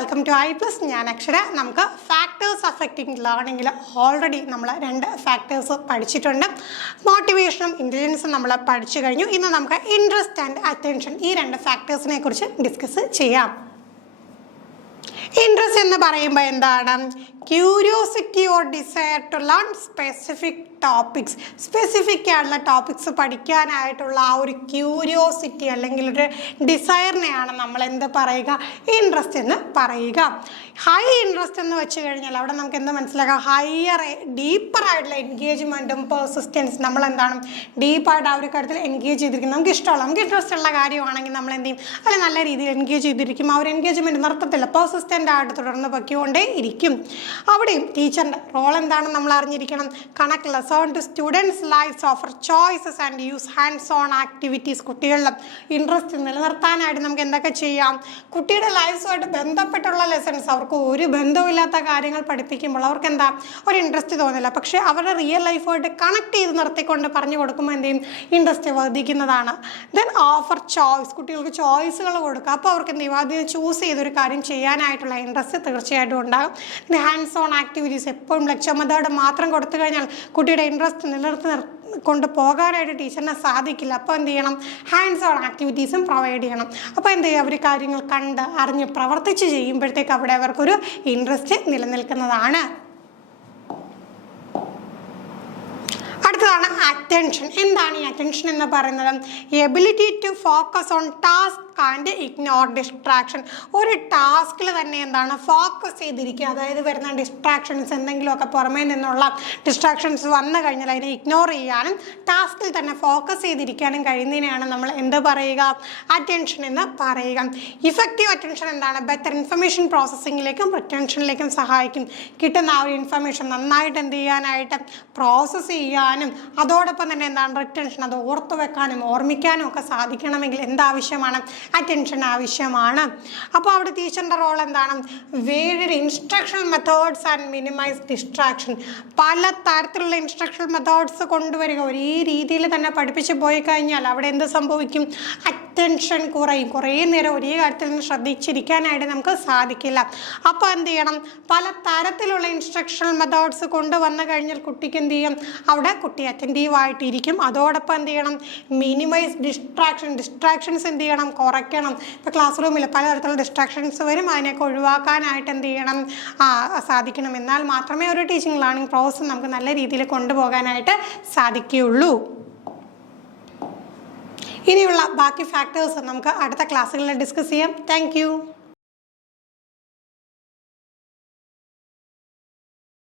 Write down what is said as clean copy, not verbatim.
Welcome to I plus. ഞാൻ അക്ഷര. നമുക്ക് ഫാക്ടേഴ്സ് അഫക്റ്റിംഗ് ലേണിംഗിൽ ഓൾറെഡി നമ്മൾ 2 ഫാക്ടേഴ്സ് പഠിച്ചിട്ടുണ്ട്. മോട്ടിവേഷനും ഇൻ്റലിജൻസും നമ്മൾ പഠിച്ചു കഴിഞ്ഞു. ഇന്ന് നമുക്ക് ഇൻട്രസ്റ്റ് ആൻഡ് അറ്റൻഷൻ ഈ 2 ഫാക്ടേഴ്സിനെ കുറിച്ച് ഡിസ്കസ് ചെയ്യാം. ഇൻട്രസ്റ്റ് എന്ന് പറയുമ്പോൾ എന്താണ്? Curiosity or desire to learn specific topics. Specific ആയിട്ടുള്ള ടോപ്പിക്സ് പഠിക്കാനായിട്ടുള്ള ആ ഒരു ക്യൂരിയോസിറ്റി അല്ലെങ്കിൽ ഒരു ഡിസയറിനെയാണ് നമ്മൾ എന്ത് പറയുക? ഇൻട്രസ്റ്റ് എന്ന് പറയുക. ഹൈ ഇൻട്രസ്റ്റ് എന്ന് വെച്ച് കഴിഞ്ഞാൽ അവിടെ നമുക്ക് എന്ത് മനസ്സിലാക്കാം? ഹയർ ഡീപ്പറായിട്ടുള്ള എൻഗേജ്മെൻറ്റും പെർസിസ്റ്റൻസ്. നമ്മൾ എന്താണ് ഡീപ്പായിട്ട് ആ ഒരു കാര്യത്തിൽ എൻഗേജ് ചെയ്തിരിക്കും. നമുക്ക് ഇഷ്ടമുള്ള നമുക്ക് ഇൻട്രസ്റ്റ് ഉള്ള കാര്യമാണെങ്കിൽ നമ്മൾ എന്ത് ചെയ്യും? അത് നല്ല രീതിയിൽ എൻഗേജ് ചെയ്തിരിക്കും. ആ ഒരു എൻഗേജ്മെൻറ്റ് നിർത്തത്തില്ല, പെർസിസ്റ്റൻ്റ് ആയിട്ട് തുടർന്ന് പൊയ്ക്കൊണ്ടേ ഇരിക്കും. അവിടെയും ടീച്ചറിൻ്റെ റോൾ എന്താണെന്ന് നമ്മൾ അറിഞ്ഞിരിക്കണം. Connect lesson to students lives, offer choices and use hands on activities. കുട്ടികളുടെ ഇൻട്രസ്റ്റ് നിലനിർത്താനായിട്ട് നമുക്ക് എന്തൊക്കെ ചെയ്യാം? കുട്ടിയുടെ ലൈഫ്സുമായിട്ട് ബന്ധപ്പെട്ടുള്ള ലെസൺസ്, അവർക്ക് ഒരു ബന്ധമില്ലാത്ത കാര്യങ്ങൾ പഠിപ്പിക്കുമ്പോൾ അവർക്ക് എന്താ ഒരു ഇൻട്രസ്റ്റ് തോന്നില്ല. പക്ഷേ അവരുടെ റിയൽ ലൈഫുമായിട്ട് കണക്ട് ചെയ്ത് നിർത്തിക്കൊണ്ട് പറഞ്ഞു കൊടുക്കുമ്പോൾ എന്ത് ചെയ്യും? ഇൻട്രസ്റ്റ് വർദ്ധിക്കുന്നതാണ്. ദെൻ ഓഫർ ചോയ്സ്, കുട്ടികൾക്ക് ചോയ്സുകൾ കൊടുക്കുക. അപ്പോൾ അവർക്ക് എന്ത് ചെയ്യും? ആദ്യം ചൂസ് ചെയ്തൊരു കാര്യം ചെയ്യാനായിട്ടുള്ള ഇൻട്രസ്റ്റ് തീർച്ചയായിട്ടും ഉണ്ടാകും. പിന്നെ ഹാൻഡ്സ് ഓൺ ആക്ടിവിറ്റീസ്, എപ്പോഴും ലെക്ചർ മെത്തേഡ് മാത്രം കൊടുത്തു കഴിഞ്ഞാൽ കുട്ടിയുടെ ഇൻട്രസ്റ്റ് നിലനിർത്തി കൊണ്ട് പോകാനായിട്ട് ടീച്ചറിനെ സാധിക്കില്ല. അപ്പോൾ എന്ത് ചെയ്യണം? ഹാൻഡ്സ് ഓൺ ആക്ടിവിറ്റീസും പ്രൊവൈഡ് ചെയ്യണം. അപ്പോൾ എന്ത് ചെയ്യുക? അവർ കാര്യങ്ങൾ കണ്ട് അറിഞ്ഞ് പ്രവർത്തിച്ച് ചെയ്യുമ്പോഴത്തേക്ക് അവിടെ അവർക്കൊരു ഇൻട്രസ്റ്റ് നിലനിൽക്കുന്നതാണ്. അടുത്തതാണ് അറ്റൻഷൻ. എന്താണ് ഈ അറ്റൻഷൻ എന്ന് പറയുന്നത്? Ability to focus on task and ignore distraction. ഒരു ടാസ്കിൽ തന്നെ എന്താണ് ഫോക്കസ് ചെയ്തിരിക്കുക. അതായത് വരുന്ന ഡിസ്ട്രാക്ഷൻസ്, എന്തെങ്കിലുമൊക്കെ പുറമേ നിന്നുള്ള ഡിസ്ട്രാക്ഷൻസ് വന്നു കഴിഞ്ഞാൽ അതിനെ ഇഗ്നോർ ചെയ്യാനും ടാസ്കിൽ തന്നെ ഫോക്കസ് ചെയ്തിരിക്കാനും കഴിയുന്നതിനെയാണ് നമ്മൾ എന്ത് പറയുക? അറ്റൻഷൻ എന്ന് പറയുക. ഇഫക്റ്റീവ് അറ്റൻഷൻ എന്താണ്? ബെറ്റർ ഇൻഫർമേഷൻ പ്രോസസ്സിങ്ങിലേക്കും റിറ്റൻഷനിലേക്കും സഹായിക്കും. കിട്ടുന്ന ആ ഒരു ഇൻഫർമേഷൻ നന്നായിട്ട് എന്ത് ചെയ്യാനായിട്ട് പ്രോസസ്സ് ചെയ്യാനും അതോടൊപ്പം തന്നെ എന്താണ് റിറ്റൻഷൻ, അത് ഓർത്തു വെക്കാനും ഓർമ്മിക്കാനും ഒക്കെ സാധിക്കണമെങ്കിൽ എന്താവശ്യമാണ്? അറ്റൻഷൻ ആവശ്യമാണ്. അപ്പോൾ അവിടെ ടീച്ചറിൻ്റെ റോൾ എന്താണ്? Varied instructional methods and minimize distraction. പല തരത്തിലുള്ള ഇൻസ്ട്രക്ഷണൽ മെത്തേഡ്സ് കൊണ്ടുവരിക. ഒരേ രീതിയിൽ തന്നെ പഠിപ്പിച്ച് പോയി കഴിഞ്ഞാൽ അവിടെ എന്ത് സംഭവിക്കും? അറ്റൻഷൻ കുറയും. കുറേ നേരം ഒരേ കാര്യത്തിൽ നിന്ന് ശ്രദ്ധിച്ചിരിക്കാനായിട്ട് നമുക്ക് സാധിക്കില്ല. അപ്പോൾ എന്ത് ചെയ്യണം? പല തരത്തിലുള്ള ഇൻസ്ട്രക്ഷണൽ മെത്തേഡ്സ് കൊണ്ടുവന്നു കഴിഞ്ഞാൽ കുട്ടിക്ക് എന്ത് ചെയ്യും? അവിടെ കുട്ടി അറ്റൻറ്റീവായിട്ടിരിക്കും. അതോടൊപ്പം എന്ത് ചെയ്യണം? മിനിമൈസ് ഡിസ്ട്രാക്ഷൻസ് എന്ത് ചെയ്യണം? കുറയ്ക്കണം. ഇപ്പോൾ ക്ലാസ് റൂമിൽ പലതരത്തിലുള്ള ഡിസ്ട്രാക്ഷൻസ് വരും. അതിനെയൊക്കെ ഒഴിവാക്കാനായിട്ട് എന്ത് ചെയ്യണം? സാധിക്കണം. എന്നാൽ മാത്രമേ ഒരു ടീച്ചിങ് ലേണിംഗ് പ്രോസസ്സ് നമുക്ക് നല്ല രീതിയിൽ കൊണ്ടുപോകാനായിട്ട് സാധിക്കുകയുള്ളൂ. ഇനിയുള്ള ബാക്കി ഫാക്ടേഴ്സ് നമുക്ക് അടുത്ത ക്ലാസ്സുകളിൽ ഡിസ്കസ് ചെയ്യാം. താങ്ക്